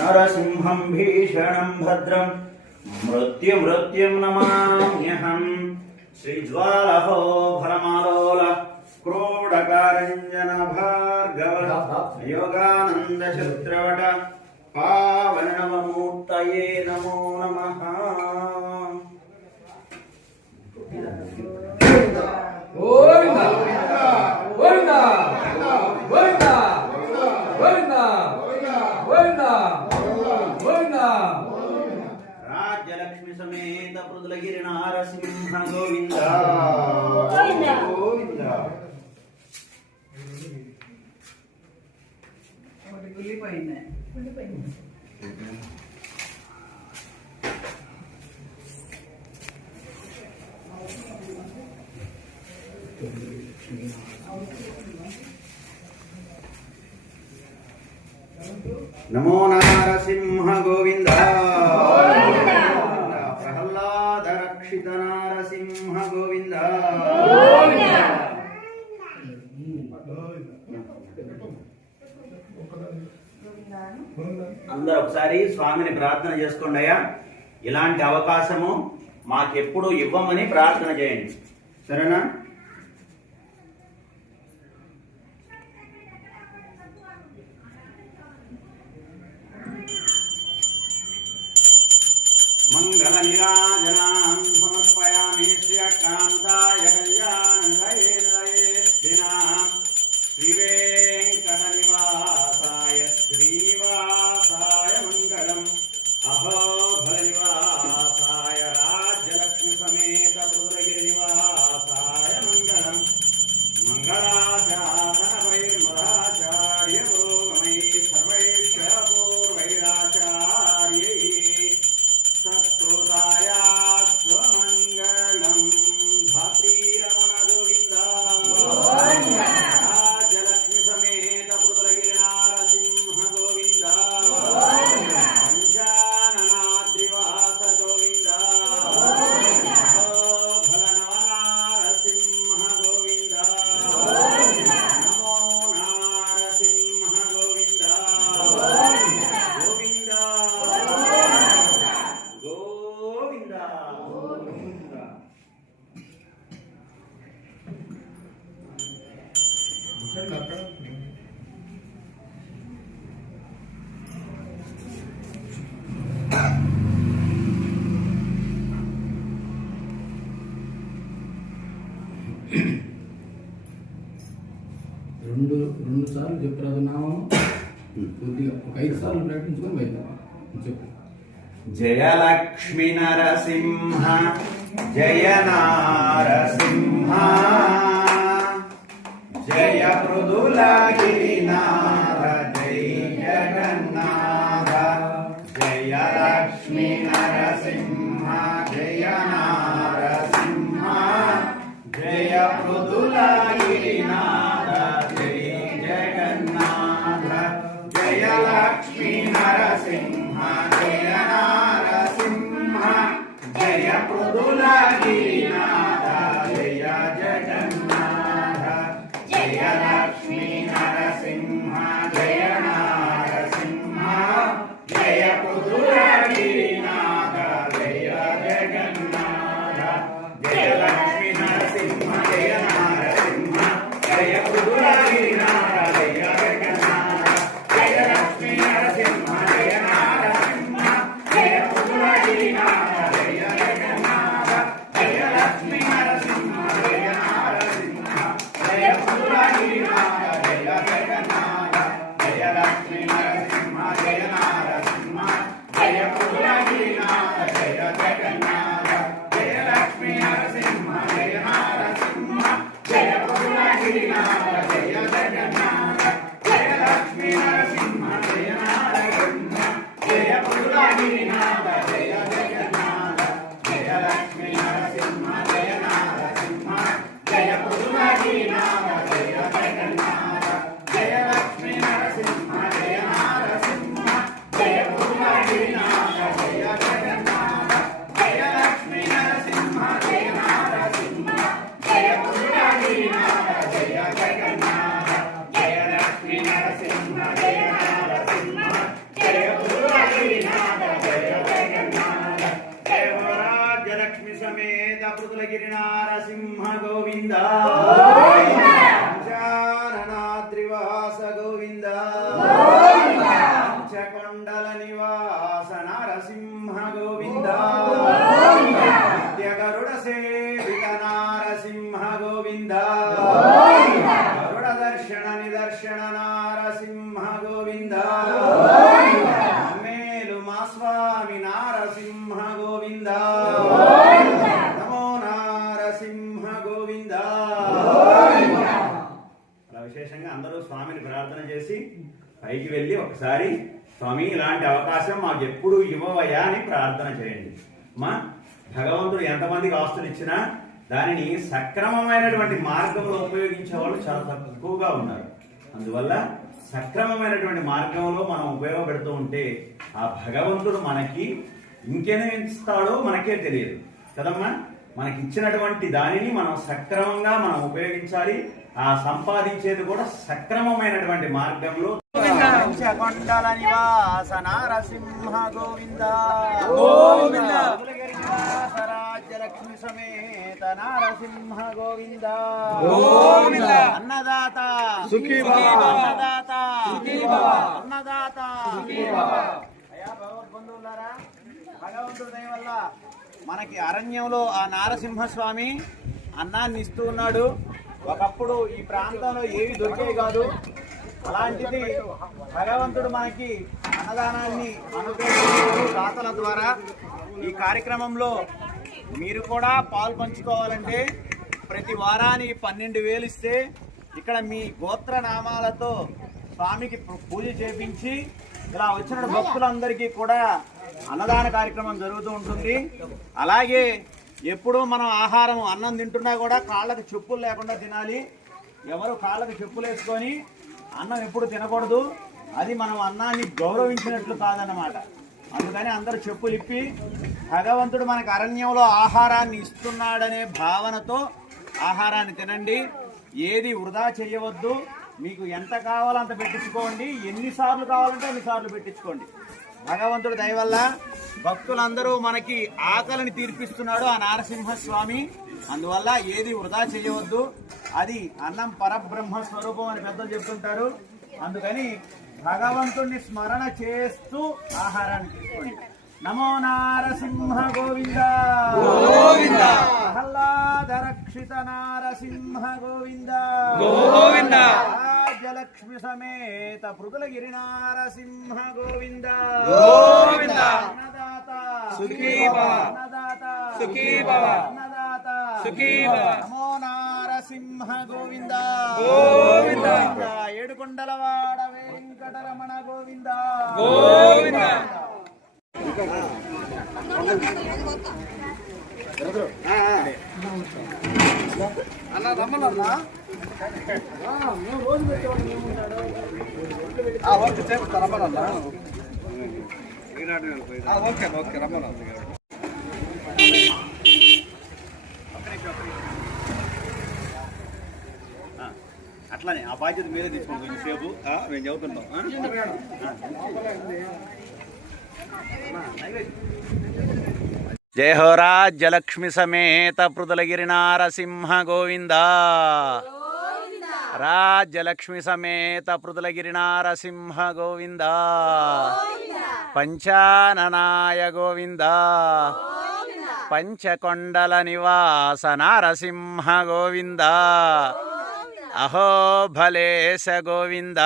నరసింహం భీషణం భద్రం మృత్యుం నమామ్యహం శ్రీజ్వాలహో ఫలమాలోల క్రోడకారంజన భార్గవ యోగానంద చిత్రవట పావనమూర్తయే నమో నమః. గోవిందా గోవిందా గోవిందా గోవిందా గోవిందా గోవిందా. రాజ్యలక్ష్మి సమేత పృథులగిరి నారసింహ గోవింద గోవింద. నమో నారసింహ గోవింద ప్రహ్లాద రక్షిత నారసింహ గోవింద. అందరూ ఒకసారి స్వామిని ప్రార్థన చేసుకోండి అయ్యా. ఇలాంటి అవకాశము మాకెప్పుడు ఇవ్వమని ప్రార్థన చేయండి, సరేనా? మంగళ నీరాజనాం సమర్పయామి శ్రీకాంతాయ కళ్యాణదయేర్దినాం శ్రీవేంకట నివాసాయ శ్రీవాసాయ మంగళం అహో ఫల నివాసాయ రాజ్యలక్ష్మి సమేత పృథులగిరి నివాసాయ మంగళం మంగళాచార్య పురోగమై సర్వైశ్చ పూర్వైరాచార్యై సత్కృతాయాస్వమంగళం ధాత్రీరమణ గోవింద. రాజలక్ష్మి సమేత పృథులగిరి నారసింహ గోవింద. పంచాననాద్రివాస గోవింద. భల నవనారసింహ గోవింద. నమో నారసింహ గోవింద గోవింద గోవింద. రెండు సార్లు చెప్పరాదు నామం. కొద్దిగా ఒక 5 సార్లు ప్రకటించుకొని వెళ్దాం. చెప్పు. జయలక్ష్మి నరసింహ జయ నారసింహ జయ పృథులగిరినాథ జయ జగన్నాథ. జయలక్ష్మి నరసింహ జయ నారసింహ జయ పృథులగిరినాథ జయ జగన్నాథ. జయలక్ష్మి నరసింహ జయ నారసింహ జయ పృథులగిరినాథ జయ జగన్నాథ. జయలక్ష్మి నరసింహ జయ నారసింహ జయ పృథులగిరినాథ జయ జగన్నాథ. జయలక్ష్మి నరసింహ జయ నారసింహ జయ పృథులగిరినాథ జయ జగన్నాథ. జయలక్ష్మి నరసింహ జయ నారసింహ పృథులగిరి నారసింహ గోవింద పంచాననాద్రివాస గోవింద పంచకొండల నివాస నరసింహ గోవింద నిత్యగరుడ సేవిత నారసింహ గోవింద గరుడ దర్శన నిదర్శన నారసింహ గోవింద మేలు మా స్వామి నారసింహ గోవింద నమో నారసింహ గోవింద. అలా విశేషంగా అందరూ స్వామిని ప్రార్థన చేసి పైకి వెళ్ళి ఒకసారి స్వామి ఇలాంటి అవకాశం మాకు ఎప్పుడు ఇవ్వవయ్యా అని ప్రార్థన చేయండి. మా భగవంతుడు ఎంతమందికి ఆస్తులు ఇచ్చినా దానిని సక్రమమైనటువంటి మార్గంలో ఉపయోగించే వాళ్ళు చాలా తక్కువగా ఉన్నారు. అందువల్ల సక్రమమైనటువంటి మార్గంలో మనం ఉపయోగపెడుతూ ఉంటే ఆ భగవంతుడు మనకి ఇంకేమి ఇస్తాడో మనకే తెలియదు కదమ్మా. మనకి ఇచ్చినటువంటి దానిని మనం సక్రమంగా మనం ఉపయోగించాలి. ఆ సంపాదించేది కూడా సక్రమమైనటువంటి మార్గంలో. పంచకొండల నివాస నారసింహ గోవింద గోవింద రాజ్యలక్ష్మి సమేత నారసింహ గోవింద గోవింద అన్నదాత సుఖీ భవ అన్నదాత సుఖీ భవ అన్నదాత సుఖీ భవ. అయ్యా భగవద్బంధువులారా, భగవంతుడి దయ వల్ల మనకి అరణ్యంలో ఆ నారసింహస్వామి అన్నాన్ని ఇస్తూ ఉన్నాడు. ఒకప్పుడు ఈ ప్రాంతంలో ఏవి దొరికేవి కాదు. అలాంటిది భగవంతుడు మనకి అన్నదానాన్ని అనుగ్రహించారు దాతల ద్వారా. ఈ కార్యక్రమంలో మీరు కూడా పాలు పంచుకోవాలంటే ప్రతి వారానికి 12,000 ఇస్తే ఇక్కడ మీ గోత్ర నామాలతో స్వామికి పూజ చేపించి ఇలా వచ్చిన భక్తులందరికీ కూడా అన్నదాన కార్యక్రమం జరుగుతూ ఉంటుంది. అలాగే ఎప్పుడూ మనం ఆహారం అన్నం తింటున్నా కూడా కాళ్ళకు చెప్పులు లేకుండా తినాలి. ఎవరు కాళ్ళకు చెప్పులు వేసుకొని అన్నం ఎప్పుడు తినకూడదు. అది మనం అన్నాన్ని గౌరవించినట్లు కాదన్నమాట. అందుకని అందరూ చెప్పులు ఇప్పి భగవంతుడు మనకు అరణ్యంలో ఆహారాన్ని ఇస్తున్నాడనే భావనతో ఆహారాన్ని తినండి. ఏది వృధా చేయవద్దు. మీకు ఎంత కావాలో అంత పెట్టించుకోండి. ఎన్నిసార్లు కావాలంటే అన్నిసార్లు పెట్టించుకోండి. భగవంతుడి దయ వల్ల భక్తులందరూ మనకి ఆకలిని తీర్పిస్తున్నాడు ఆ నారసింహస్వామి. అందువల్ల ఏది వృధా చేయవద్దు. అది అన్నం పరబ్రహ్మ స్వరూపం అని పెద్దలు చెప్తుంటారు. అందుకని భగవంతుణ్ణి స్మరణ చేస్తూ ఆహారాన్ని తీసుకోండి. నమో నారసింహ గోవింద గోవింద ఆహ్లాద రక్షిత నారసింహ గోవింద గోవింద రాజ్యలక్ష్మి సమేత పృథులగిరి నారసింహ గోవింద గోవింద అన్నదాత సుఖీ భవ అన్నదాత సుఖీ భవ అన్నదాత సుఖీ భవ నమో నారసింహ గోవింద గోవింద ఏడుకొండలవాడ వెంకటరమణ గోవింద గోవింద. అన్న రమ్మన్నా మేము రోజు పెట్టేవాళ్ళు ఓకే చేస్తా రమ్మన్నా. ఓకే ఓకే రమ్మన్నా. అట్లానే ఆ బాధ్యత మీరే తీసుకోండి. కొంచెంసేపు మేము చదువుతుంటాం. జయ హో రాజ్యలక్ష్మి సమేత పృథులగిరి నారసింహ గోవింద రాజ్యలక్ష్మి సమేత పృథులగిరి నారసింహ గోవింద పంచాననాయ గోవింద పంచకొండల నివాస నారసింహ గోవింద అహో భలేశ గోవింద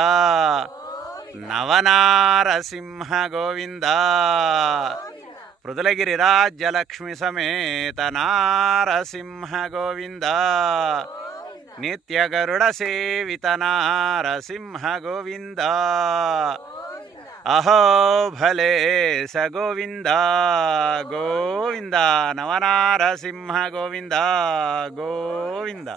నవనారసింహ గోవింద పృథులగిరి రాజ్యలక్ష్మి సమేత నారసింహ గోవింద నిత్యగరుడ సేవిత నారసింహ గోవింద అహో భలేశ గోవింద గోవింద నవనారసింహ గోవింద గోవింద.